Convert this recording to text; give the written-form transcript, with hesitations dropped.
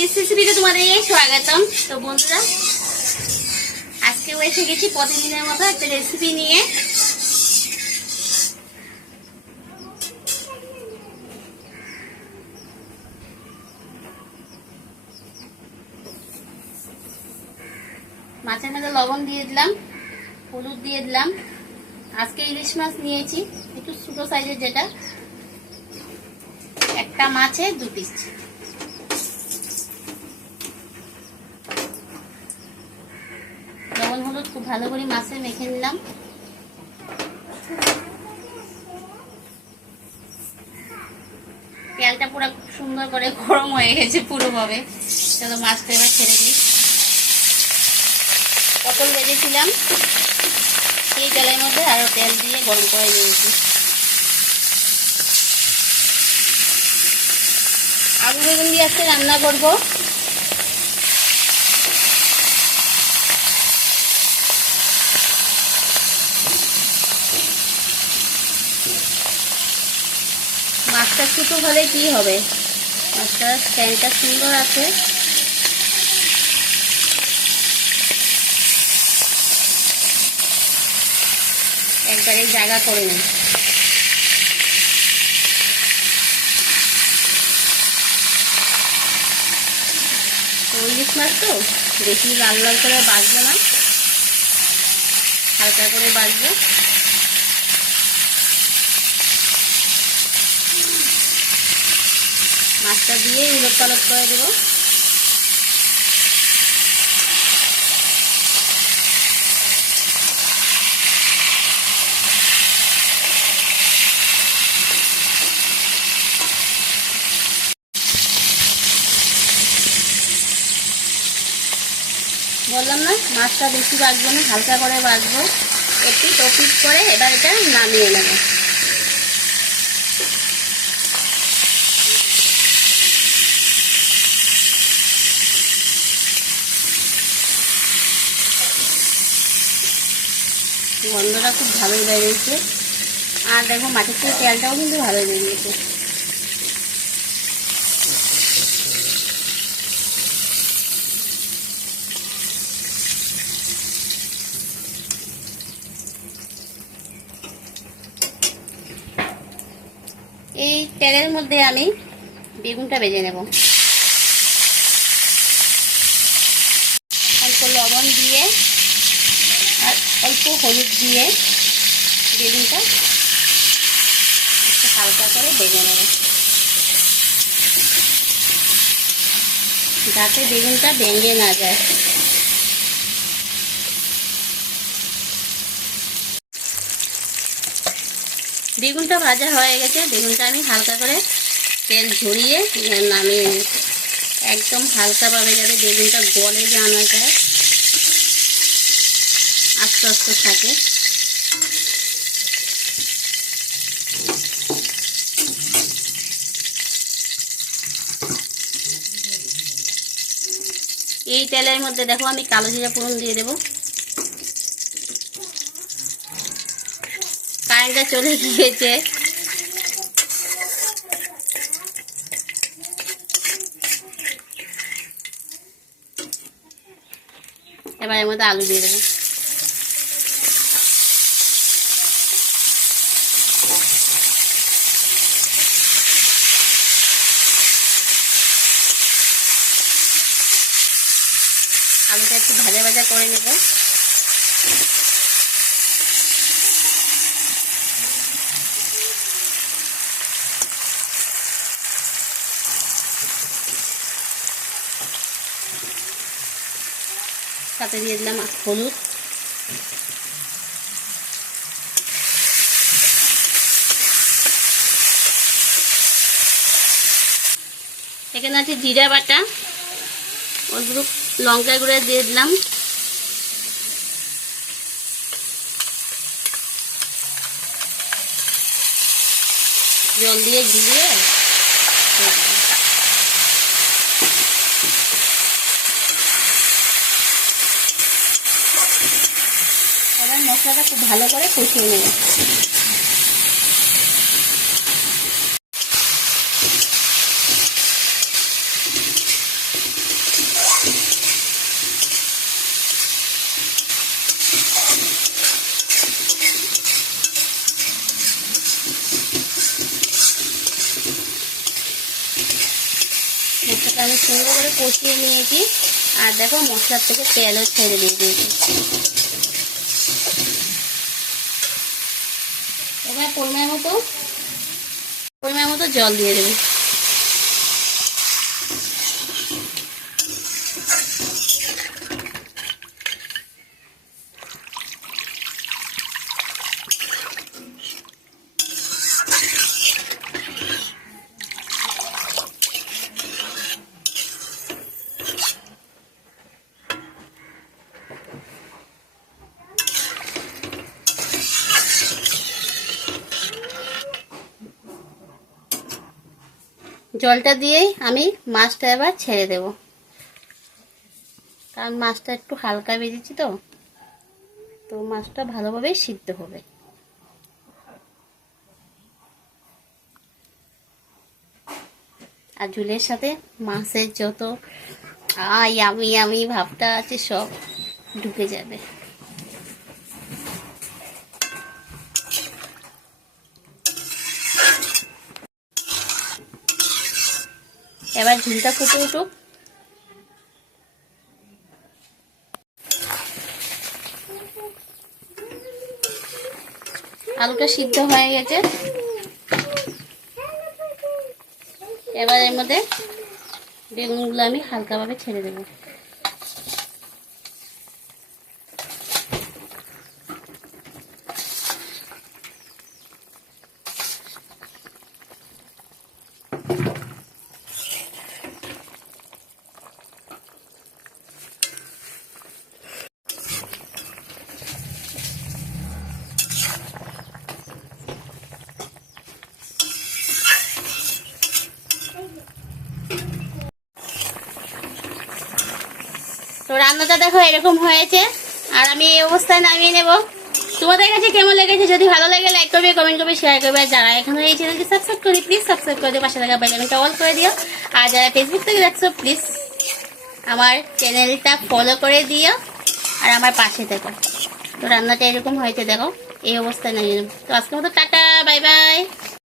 রেসিপিতে তোমাদের স্বাগতম। তো বন্ধুরা, আজকেও এসে গেছি প্রতিদিনের মতো একটা রেসিপি নিয়ে। মাছের মধ্যে লবণ দিয়ে দিলাম, হলুদ দিয়ে দিলাম। আজকে ইলিশ মাছ নিয়েছি, একটু ছোট সাইজের, যেটা একটা মাছে 2 পিস। লবণ হলুদ খুব ভালো করে মাছে মেখে নিলাম। তেলটা পুরো খুব সুন্দর করে গরম হয়ে গেছে পুরোভাবে। চলো মাছটা এবার ছেড়ে দিই। পটল ভেজেছিলাম, সেই তেলের মধ্যে আরো তেল দিয়ে গরম করে নিয়েছি। আলু বেগুন দিয়ে আজকে রান্না করব। মাছটা ছোটো হলে কি হবে, মাছটার স্ট্যান্ডটা সুন্দর আছে। একবারে জায়গা করে নিই। ইলিশ মাছ তো বেশি লাল লাল করে ভাজবো না, হালকা করে ভাজবো। মাছটা দিয়ে উলট পালট করে দেবো। বললাম না, মাছটা বেশি ভাজবো না, হালকা করে ভাজবো। একটু টপিট করে এবার এটা নামিয়ে নেব। গন্ধটা খুব ভালো বেরিয়েছে, আর দেখো মাটির থেকে তেলটাও কিন্তু ভালো বেরিয়েছে। এই তেলের মধ্যে আমি বেগুনটা ভেজে নেব। অল্প লবণ দিয়ে আর অল্প হলুদ দিয়ে বেগুনটা একটু হালকা করে ভেজে নেব, যাতে বেগুনটা ভেঙে না যায়। বেগুনটা ভাজা হয়ে গেছে, বেগুনটা আমি হালকা করে তেল ঝরিয়ে নামিয়ে নিই। একদম হালকাভাবে যাতে বেগুনটা গলে জানা যায়, আস্তে আস্তে থাকে। এই তেলের মধ্যে দেখো আমি কালো জিরা ফোড়ন দিয়ে দেবো। কারেন্টটা চলে গিয়েছে, এবার এর মধ্যে আলু দিয়ে দেবো। আলুটা একটু ভাজা ভাজা করে নেব। সাথে দিয়ে দিলাম হলুদ, এখানে আছে জিরা বাটা, অল্প লঙ্কা গুঁড়ো দিয়ে দিলাম, জল দিয়ে গুলিয়ে এবার মশলাটা খুব ভালো করে কষিয়ে নেব। আমি সুন্দর করে কষিয়ে নিয়েছি। আর দেখো মশলার থেকে তেলও ছেড়ে দিয়ে দিয়েছি। এবার পরিমাণ মতো জল দিয়ে দেবো। জলটা দিয়েই আমি মাছটা এবার ছেড়ে দেব, কারণ মাছটা একটু হালকা ভেজেছি তো মাছটা ভালোভাবে সিদ্ধ হবে। আর ঝোলের সাথে মাছের যত ইয়ামি ভাবটা আছে সব ঢুকে যাবে। এবার ঝোলটা ফুটে উঠুক। আলুটা সিদ্ধ হয়ে গেছে। এবার এর মধ্যে বেগুনগুলো আমি হালকাভাবে ছেড়ে দেবো। তো রান্নাটা দেখো এরকম হয়েছে, আর আমি এই অবস্থায় নামিয়ে নেব। তোমাদের কাছে কেমন লেগেছে? যদি ভালো লাগে লাইক করবে, কমেন্ট করবে, শেয়ার করবে। আর যারা এখনো এই চ্যানেলটি সাবস্ক্রাইব করি প্লিজ সাবস্ক্রাইব করে দিও, পাশে থাকা বেল আইকনটা অল করে দিও। আর যারা ফেসবুক থেকে দেখছো প্লিজ আমার চ্যানেলটা ফলো করে দিও আর আমার পাশে থেকো। তো রান্নাটা এরকম হয়েছে দেখো, এই অবস্থায় নামিয়ে নেব। তো আজকের মতো টাটা, বাই বাই।